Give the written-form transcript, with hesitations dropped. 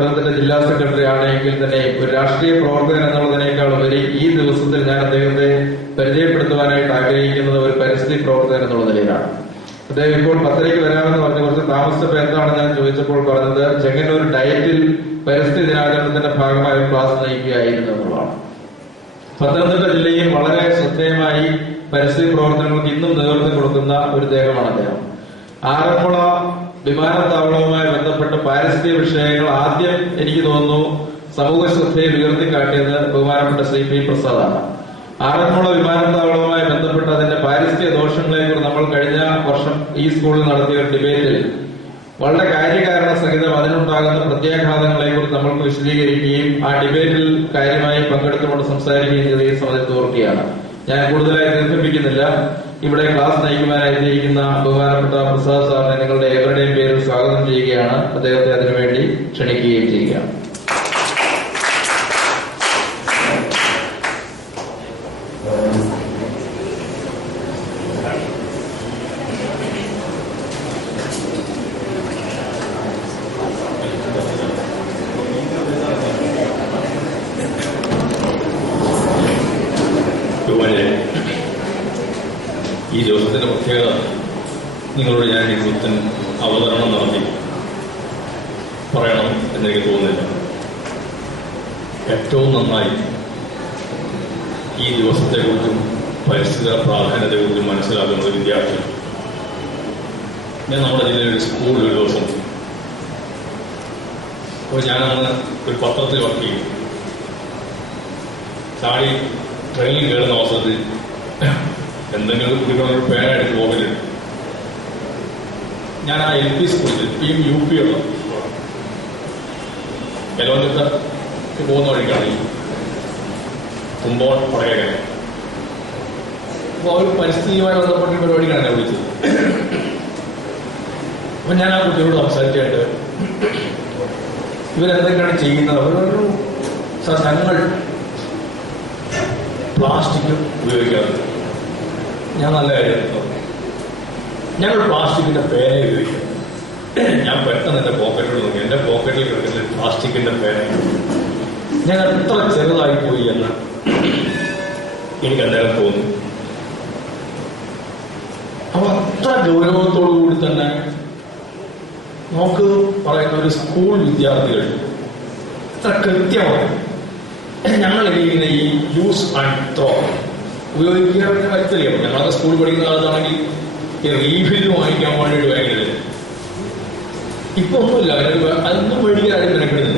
കേരളത്തിന്റെ ജില്ലാ സെക്രട്ടറി ആണെങ്കിൽ തന്നെ ഒരു രാഷ്ട്രീയ പ്രവർത്തകൻ എന്നുള്ളതിനേക്കാൾ ഉപരി ഈ ദിവസത്തിൽ ഞാൻ അദ്ദേഹത്തെ പരിചയപ്പെടുത്തുവാനായിട്ട് ആഗ്രഹിക്കുന്നത് ഒരു പരിസ്ഥിതി പ്രവർത്തകൻ എന്നുള്ള നിലയിലാണ്. അദ്ദേഹം ഇപ്പോൾ 10:30 വരാമെന്ന് പറഞ്ഞ് കുറച്ച് താമസിച്ചപ്പോൾ എന്താണ് ഞാൻ ചോദിച്ചപ്പോൾ പറഞ്ഞത് ചെങ്ങന്നൂർ ഡയറ്റിൽ പരിസ്ഥിതി ദിനാചരണത്തിന്റെ ഭാഗമായി ക്ലാസ് നയിക്കുകയായിരുന്നു എന്നുള്ളതാണ്. പത്തനംതിട്ട ജില്ലയിൽ വളരെ ശ്രദ്ധേയമായി പരിസ്ഥിതി പ്രവർത്തനങ്ങൾക്ക് ഇന്നും നേതൃത്വം കൊടുക്കുന്ന ഒരു ദേഹമാണ് അദ്ദേഹം. ആറന്മുള വിമാനത്താവളവുമായി ബന്ധപ്പെട്ട പാരിസ്ഥിതിക വിഷയങ്ങൾ ആദ്യം എനിക്ക് തോന്നുന്നു സമൂഹ ശ്രദ്ധയിൽ ഉയർത്തിക്കാട്ടിയത് ബഹുമാനപ്പെട്ട ശ്രീ പി പ്രസാദാണ്. ആറന്മുള വിമാനത്താവളവുമായി ബന്ധപ്പെട്ട അതിന്റെ പാരിസ്ഥിതിക ദോഷങ്ങളെക്കുറിച്ച് നമ്മൾ കഴിഞ്ഞ വർഷം ഈ സ്കൂളിൽ നടത്തിയ ഒരു ഡിബേറ്റിൽ വളരെ കാര്യകാരണ സഹിതം അതിനുണ്ടാകുന്ന പ്രത്യാഘാതങ്ങളെക്കുറിച്ച് നമ്മൾക്ക് വിശദീകരിക്കുകയും ആ ഡിബേറ്റിൽ കാര്യമായി പങ്കെടുത്തുകൊണ്ട് സംസാരിക്കുകയും ചെയ്ത ഈ സമയത്ത് ഓർക്കുകയാണ്. ഞാൻ കൂടുതലായി ദീർഘിപ്പിക്കുന്നില്ല. ഇവിടെ ക്ലാസ് നയിക്കുവാനായി എത്തിയിരിക്കുന്ന ബഹുമാനപ്പെട്ട പ്രസാദ് സാറിനെ നിങ്ങളുടെ ഏവരുടെയും പേരിൽ സ്വാഗതം ചെയ്യുകയാണ്. അദ്ദേഹത്തെ അതിനുവേണ്ടി ക്ഷണിക്കുകയും ചെയ്യുകയാണ്. ഈ ദിവസത്തിന്റെ പ്രത്യേകത നിങ്ങളോട് ഞാൻ ഈ പുത്തൻ അവതരണം നടത്തി പറയണം എന്നെനിക്ക് തോന്നുന്നില്ല. ഏറ്റവും നന്നായി ഈ ദിവസത്തെക്കുറിച്ചും പരിസ്ഥിതി പ്രാധാന്യത്തെക്കുറിച്ചും മനസ്സിലാക്കുന്ന ഒരു വിദ്യാർത്ഥി. ഞാൻ നമ്മുടെ ജില്ലയിൽ ഒരു സ്കൂളിൽ ഒരു ദിവസം അപ്പോൾ ഞാനന്ന് ഒരു പത്രത്തിൽ വർക്ക് ചെയ്യും. ചാടി ട്രെയിനിൽ കയറുന്ന അവസരത്തിൽ എന്തെങ്കിലും കുട്ടികളൊരു പേന എടുത്ത് പോകലുണ്ട്. ഞാൻ ആ LP സ്കൂളിൽ ഇപ്പം UP ഉള്ള എലോഞ്ചിക്ക് പോകുന്ന വഴിക്കാണ് തുമ്പോൺ പടയക. അപ്പോൾ അവർ പരിസ്ഥിതിയുമായി ബന്ധപ്പെട്ട പരിപാടിക്കാണ് എന്നെ വിളിച്ചത്. അപ്പം ഞാൻ ആ കുട്ടിയോട് സംസാരിച്ചായിട്ട് ഇവരെന്തൊക്കെയാണ് ചെയ്യുന്നത്? അവരൊരു ഞങ്ങൾ പ്ലാസ്റ്റിക് ഉപയോഗിക്കാറുണ്ട്. ഞാൻ നല്ല കാര്യം ഞങ്ങൾ പ്ലാസ്റ്റിക്കിന്റെ പേന ഉപയോഗിക്കും. ഞാൻ പെട്ടെന്ന് എന്റെ പോക്കറ്റിൽ നോക്കി. എന്റെ പോക്കറ്റിൽ കിടക്കുന്ന പ്ലാസ്റ്റിക്കിന്റെ പേന ഞാൻ എത്ര ചെറുതായി പോയി എന്ന് എനിക്ക് അന്നേരം തോന്നി. അപ്പൊ അത്ര ഗൗരവത്തോടുകൂടി തന്നെ നമുക്ക് പറയുന്ന ഒരു സ്കൂൾ വിദ്യാർത്ഥികൾ എത്ര കൃത്യമാണ് ഞങ്ങൾ എഴുതിക്കുന്ന ഈ യൂസ് ആൻഡ് ത്രോ ഉപയോഗിക്കുക പിന്നെ വലിച്ചെറിയാം. ഞങ്ങളൊക്കെ സ്കൂളിൽ പഠിക്കുന്ന കാലത്താണെങ്കിൽ ഈ റീഫില്ല് വാങ്ങിക്കാൻ വേണ്ടിയിട്ട് ഭയങ്കര ഇപ്പൊ ഒന്നുമില്ല. അതൊന്നും മേടിക്കാൻ ആരും മെനക്കെടുന്നില്ല.